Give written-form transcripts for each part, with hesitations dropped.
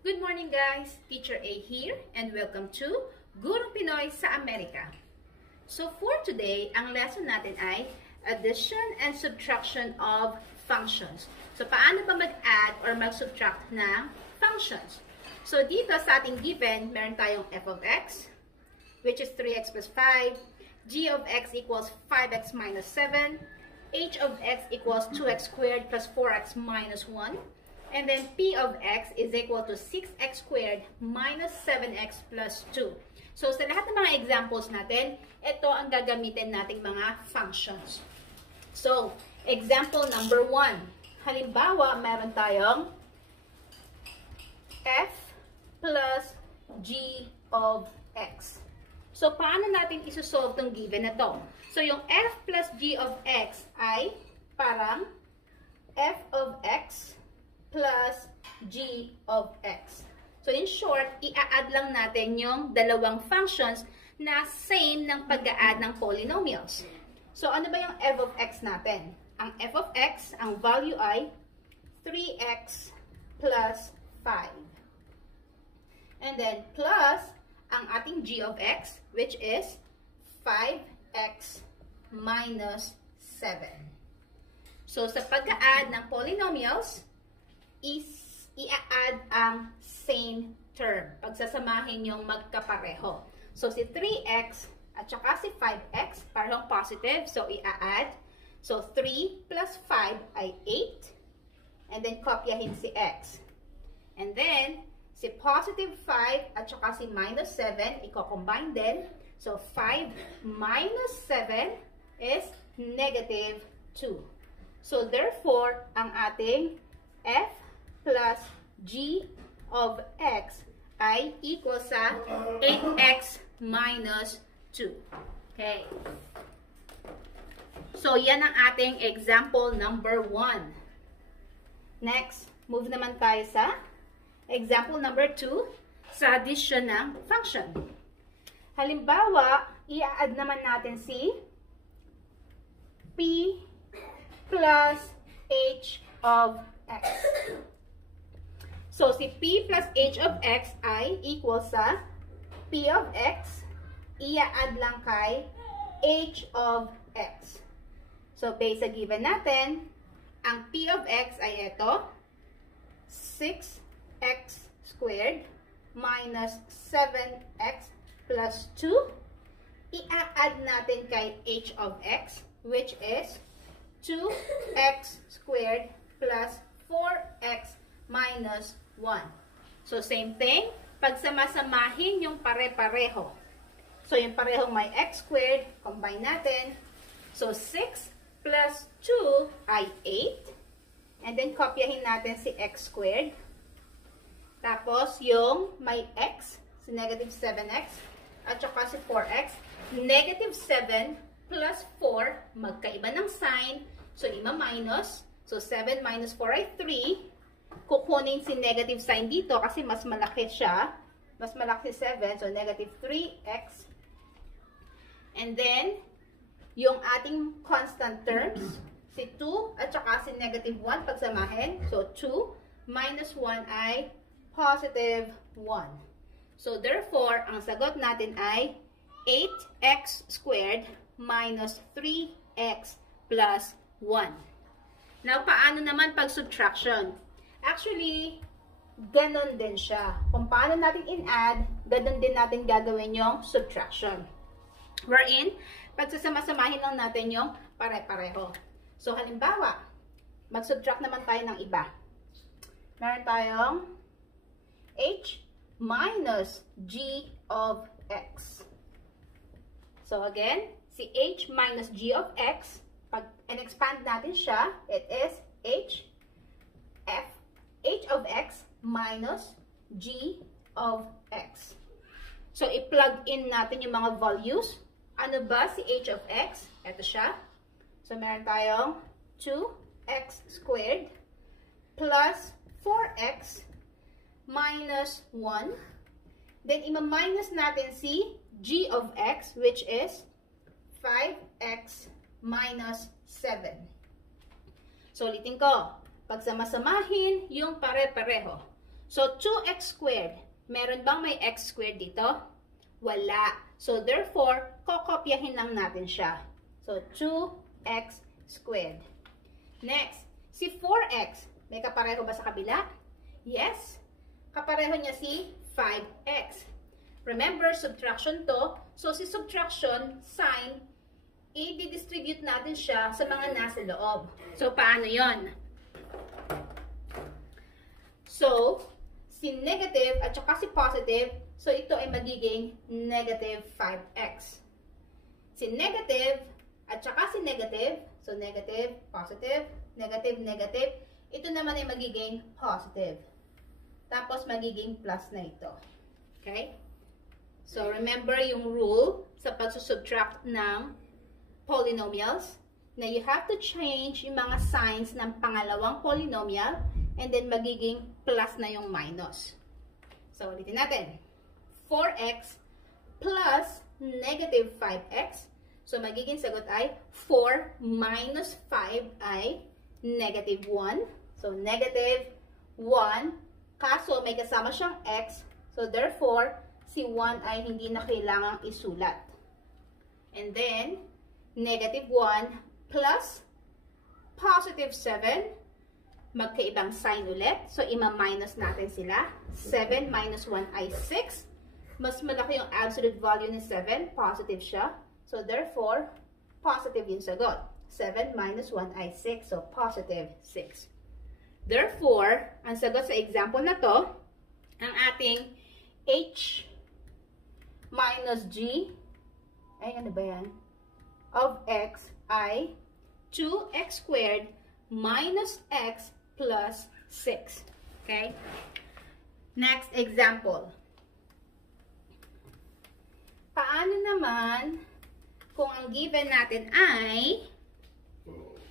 Good morning guys! Teacher A here and welcome to Gurong Pinoy sa Amerika. So for today, ang lesson natin ay addition and subtraction of functions. So paano ba mag-add or mag-subtract ng functions? So dito sa ating given, meron tayong f of x, which is 3x plus 5, g of x equals 5x minus 7, h of x equals 2x squared plus 4x minus 1, and then p of x is equal to 6x squared minus 7x plus 2. So, sa lahat ng mga examples natin, ito ang gagamitin nating mga functions. So, example number 1. Halimbawa, meron tayong f plus g of x. So, paano natin isosolve itong given na to? So, yung f plus g of x ay parang f of x plus g of x. So, in short, i-add lang natin yung dalawang functions na same ng pag-a-add ng polynomials. So, ano ba yung f of x natin? Ang f of x, ang value ay 3x plus 5. And then, plus ang ating g of x, which is 5x minus 7. So, sa pag-a-add ng polynomials, i-add ang same term. Pagsasamahin yung magkapareho. So, si 3x at saka si 5x, parang positive. So, i-add. So, 3 plus 5 ay 8. And then, kopyahin si x. And then, si positive 5 at saka si minus 7, i-combine din. So, 5 minus 7 is negative 2. So, therefore, ang ating f plus g of x ay equal sa 8x minus 2. Okay. So, yan ang ating example number 1. Next, move naman tayo sa example number 2 sa addition ng function. Halimbawa, i-add naman natin si p plus h of x. So, si p plus h of x ay equal sa p of x, i-add lang kay h of x. So, based sa given natin, ang p of x ay ito, 6x squared minus 7x plus 2. I-add natin kay h of x, which is 2x squared plus 4x minus 1. So, same thing. Pagsamasamahin yung pare-pareho. So, yung parehong may x squared, combine natin. So, 6 plus 2 ay 8. And then, kopyahin natin si x squared. Tapos, yung may x, si negative 7x, at saka si 4x. Negative 7 plus 4, magkaiba ng sign. So, ima-minus. So, 7 minus 4 ay 3. Kukunin si negative sign dito kasi mas malaki siya. Mas malaki si 7. So, negative 3x. And then, yung ating constant terms, si 2 at saka si negative 1 pagsamahin. So, 2 minus 1 ay positive 1. So, therefore, ang sagot natin ay 8x squared minus 3x plus 1. Now, paano naman pag subtraction? Actually, ganun din siya. Kung paano natin in-add, ganun din natin gagawin yung subtraction. Wherein, pagsasama-samahin lang natin yung pare-pareho. So, halimbawa, mag-subtract naman tayo ng iba. Meron tayong h minus g of x. So, again, si h minus g of x, pag in-expand natin siya, it is h of x minus g of x. So, i-plug in natin yung mga values. Ano ba si h of x? Ito siya. So, meron tayong 2x squared plus 4x minus 1. Then, ima-minus natin si g of x, which is 5x minus 7. So, ulitin ko. Pagsamasamahin yung pare-pareho. So, 2x squared. Meron bang may x squared dito? Wala. So, therefore, kokopyahin lang natin siya. So, 2x squared. Next, si 4x. May kapareho ba sa kabila? Yes. Kapareho niya si 5x. Remember, subtraction to. So, si subtraction, sign, i-distribute natin siya sa mga nasa loob. So, paano yon? So, si negative at saka si positive, so ito ay magiging negative 5x. Si negative at saka si negative, so negative, positive, negative, negative, ito naman ay magiging positive. Tapos magiging plus na ito. Okay? So, remember yung rule sa pagsusubtract ng polynomials na you have to change yung mga signs ng pangalawang polynomial and then magiging plus na yung minus. So, ulitin natin. 4x plus negative 5x. So, magiging sagot ay 4 minus 5 ay negative 1. So, negative 1. Kaso, may kasama siyang x. So, therefore, si 1 ay hindi na kailangang isulat. And then, negative 1 plus positive 7. Magkaibang sign ulit. So, ima-minus natin sila. 7 minus 1 ay 6. Mas malaki yung absolute value ni 7. Positive siya. So, therefore, positive yung sagot. 7 minus 1 ay 6. So, positive 6. Therefore, ang sagot sa example na to, ang ating h minus g, ay ano ba yan? Of x ay 2x squared minus x plus 6. Okay? Next example. Paano naman kung ang given natin ay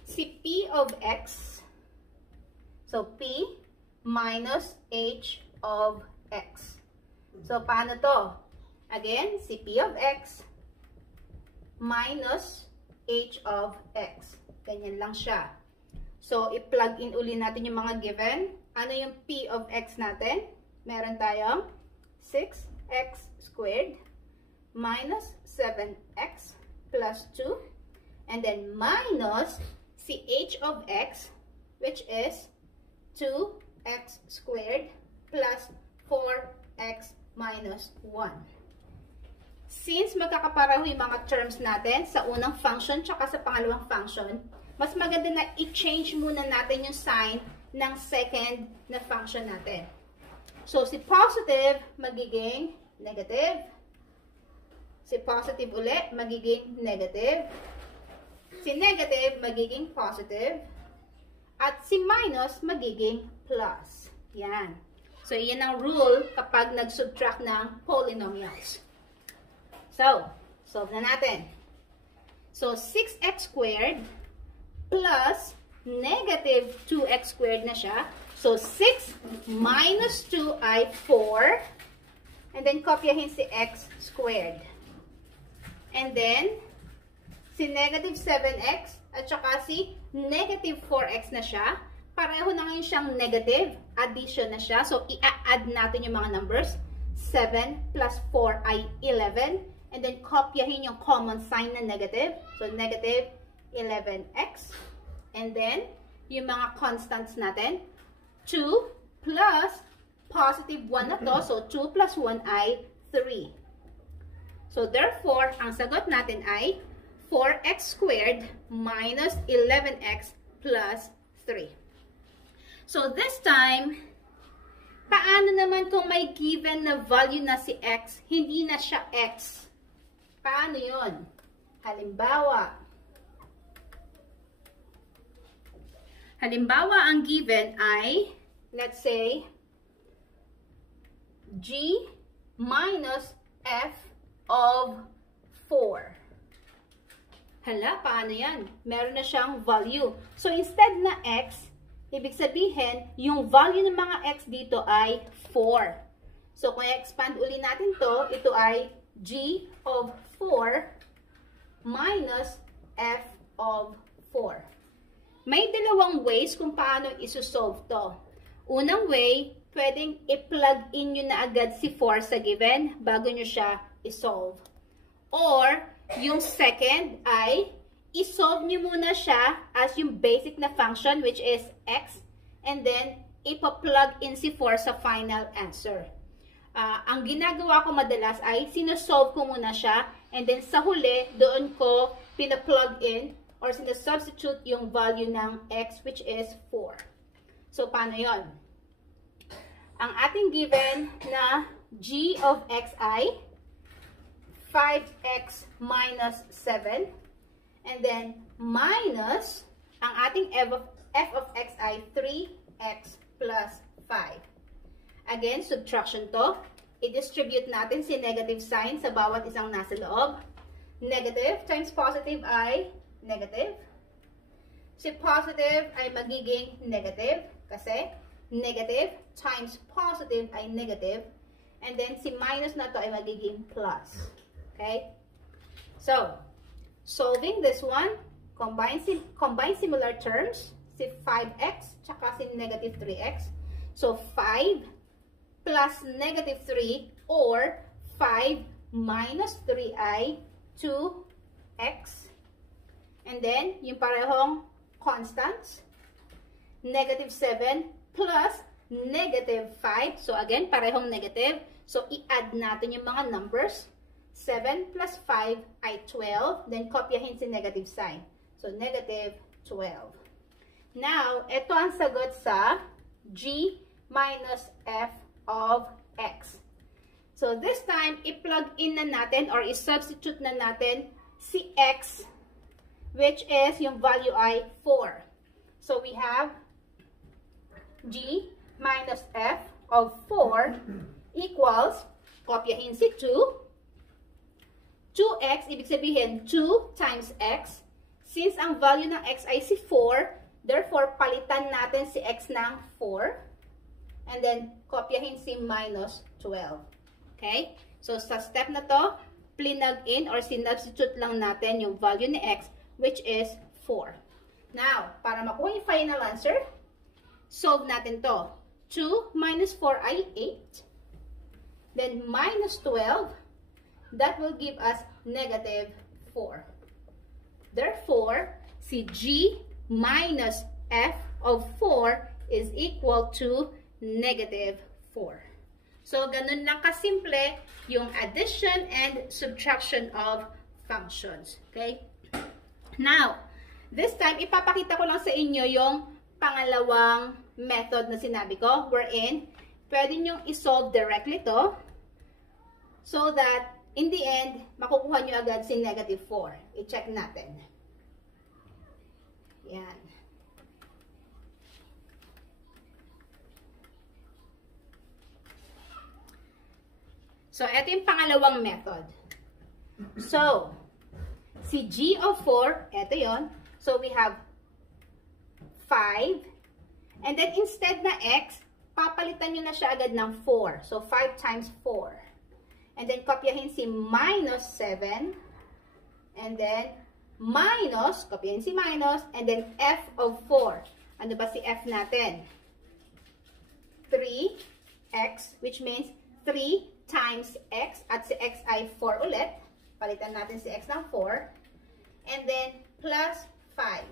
si p of x, so p minus h of x. So, paano to? Again, si p of x minus h of x. Ganyan lang siya. So, i-plug in uli natin yung mga given. Ano yung p of x natin? Meron tayong 6x squared minus 7x plus 2. And then, minus si h of x, which is 2x squared plus 4x minus 1. Since magkakapareho yung mga terms natin sa unang function tsaka sa pangalawang function, mas maganda na i-change muna natin yung sign ng second na function natin. So, si positive magiging negative. Si positive ulit magiging negative. Si negative magiging positive. At si minus magiging plus. Yan. So, yan ang rule kapag nag-subtract ng polynomials. So, solve na natin. So, 6x squared plus negative 2x squared na siya. So, 6 minus 2 ay 4. And then, kopyahin si x squared. And then, si negative 7x at saka si negative 4x na siya. Pareho na ngayon siyang negative. Addition na siya. So, i-add natin yung mga numbers. 7 plus 4 ay 11. And then, kopyahin yung common sign na negative. So, negative 11x. And then, yung mga constants natin. 2 plus positive 1 na to. So, 2 plus 1 ay 3. So, therefore, ang sagot natin ay 4x squared minus 11x plus 3. So, this time, paano naman kung may given na value na si x, hindi na siya x? Paano yun? Halimbawa, ang given ay, let's say, g minus f of 4. Hala, paano yan? Meron na siyang value. So, instead na x, ibig sabihin, yung value ng mga x dito ay 4. So, kung i-expand uli natin to, ito ay g of 4 minus f of 4. May dalawang ways kung paano isosolve to. Unang way, pwedeng i-plug in nyo na agad si 4 sa given bago nyo siya i-solve. Or, yung second ay i-solve nyo muna siya as yung basic na function which is x, and then ipa-plug in si 4 sa final answer. Ang ginagawa ko madalas ay sinosolve ko muna siya, and then sa huli, doon ko pina-plug in or sinasubstitute yung value ng x which is 4. So, paano yon? Ang ating given na g of x ay 5x minus 7, and then minus ang ating f of x ay 3x plus 5. Again, subtraction to. I-distribute natin si negative sign sa bawat isang nasa loob. Negative times positive ay negative. Si positive ay magiging negative kasi negative times positive ay negative. And then si minus na to ay magiging plus. Okay? So, solving this one, combine similar terms, si 5x tsaka si negative 3x. So, 5 plus negative 3 or 5 minus 3 ay 2x. And then, yung parehong constants, negative 7 plus negative 5. So, again, parehong negative. So, i-add natin yung mga numbers. 7 plus 5 ay 12. Then, kopyahin si negative sign. So, negative 12. Now, ito ang sagot sa g minus f of x. So, this time, i-plug in na natin or i-substitute na natin si x, which is yung value ay 4. So, we have g minus f of 4 equals, kopyahin si 2. 2x, ibig sabihin 2 times x. Since ang value ng x ay si 4, therefore, palitan natin si x ng 4. And then, kopyahin si minus 12. Okay? So, sa step na to, plinag in or sinubstitute lang natin yung value ni x, which is 4. Now, para makuha yung final answer, solve natin to. 2 minus 4 ay 8. Then, minus 12, that will give us negative 4. Therefore, si g minus f of 4 is equal to negative 4. So, ganun lang kasimple yung addition and subtraction of functions. Okay? Now, this time, ipapakita ko lang sa inyo yung pangalawang method na sinabi ko, wherein pwede nyong isolve directly to so that in the end, makukuha nyo agad si negative 4. I-check natin. Yan. So, ito yung pangalawang method. So, si g of 4, ito yon. So, we have 5. And then, instead na x, papalitan nyo na siya agad ng 4. So, 5 times 4. And then, kopyahin si minus 7. And then, minus, kopyahin si minus. And then, f of 4. Ano ba si f natin? 3x, which means 3 times x, at si x ay 4 ulit. Palitan natin si x ng 4. And then, plus 5.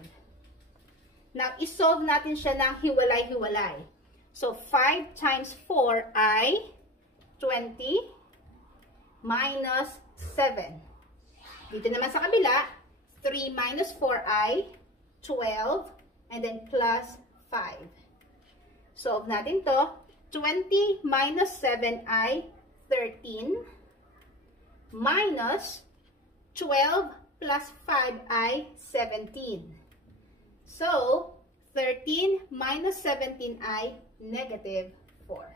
Now, isolve natin siya ng hiwalay-hiwalay. So, 5 times 4 ay 20 minus 7. Dito naman sa kabila, 3 minus 4 ay 12. And then, plus 5. Solve natin to. 20 minus 7 ay 13 minus 12 plus 5 ay 17. So, 13 minus 17 ay negative 4.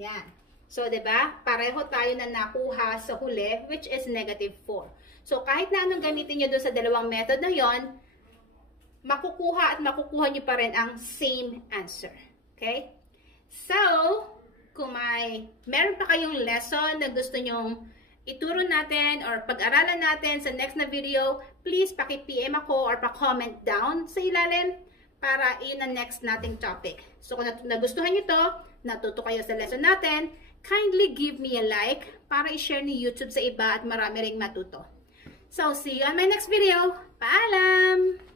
Yan. So, diba? Pareho tayo na nakuha sa huli, which is negative 4. So, kahit na anong gamitin nyo doon sa dalawang method na yon, makukuha at makukuha nyo pa rin ang same answer. Okay? So, kung meron pa kayong lesson na gusto nyong ituro natin or pag-aralan natin sa next na video, please paki-PM ako or pa-comment down sa ilalim para yun ang next nating topic. So, kung nagustuhan nyo to, natuto kayo sa lesson natin, kindly give me a like para i-share ni YouTube sa iba at marami ring matuto. So, see you on my next video. Paalam!